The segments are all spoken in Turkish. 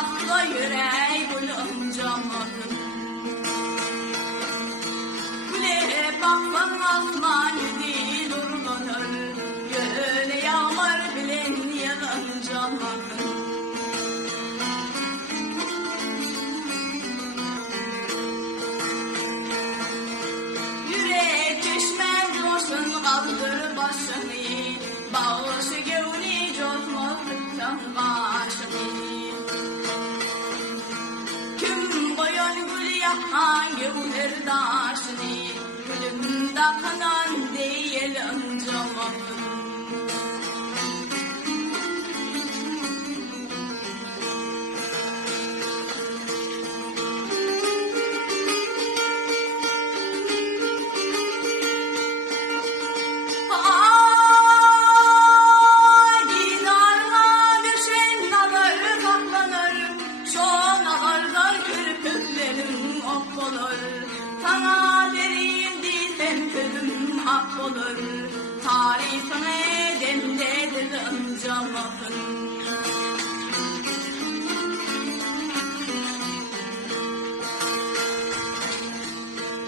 akla yürek buluncamadın. Güle baksan asman yüzü durgunur, göle yağmur bilen yığıncamadın. Yürek düşmez coşun kaldır başını, bağışı gevni coşmazlıktan başını. Kim koyan gül yakan gevler daşını, gülümde kanan değil ancamadın. Sana derin dilden közüm hak olur, tarifine demledir ancamadın.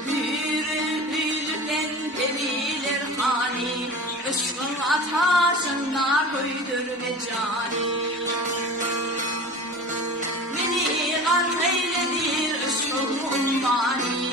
Bülbülden periler hani, ışkın ataşında koydur ve cani. Beni gark eyledir ışkın ummani,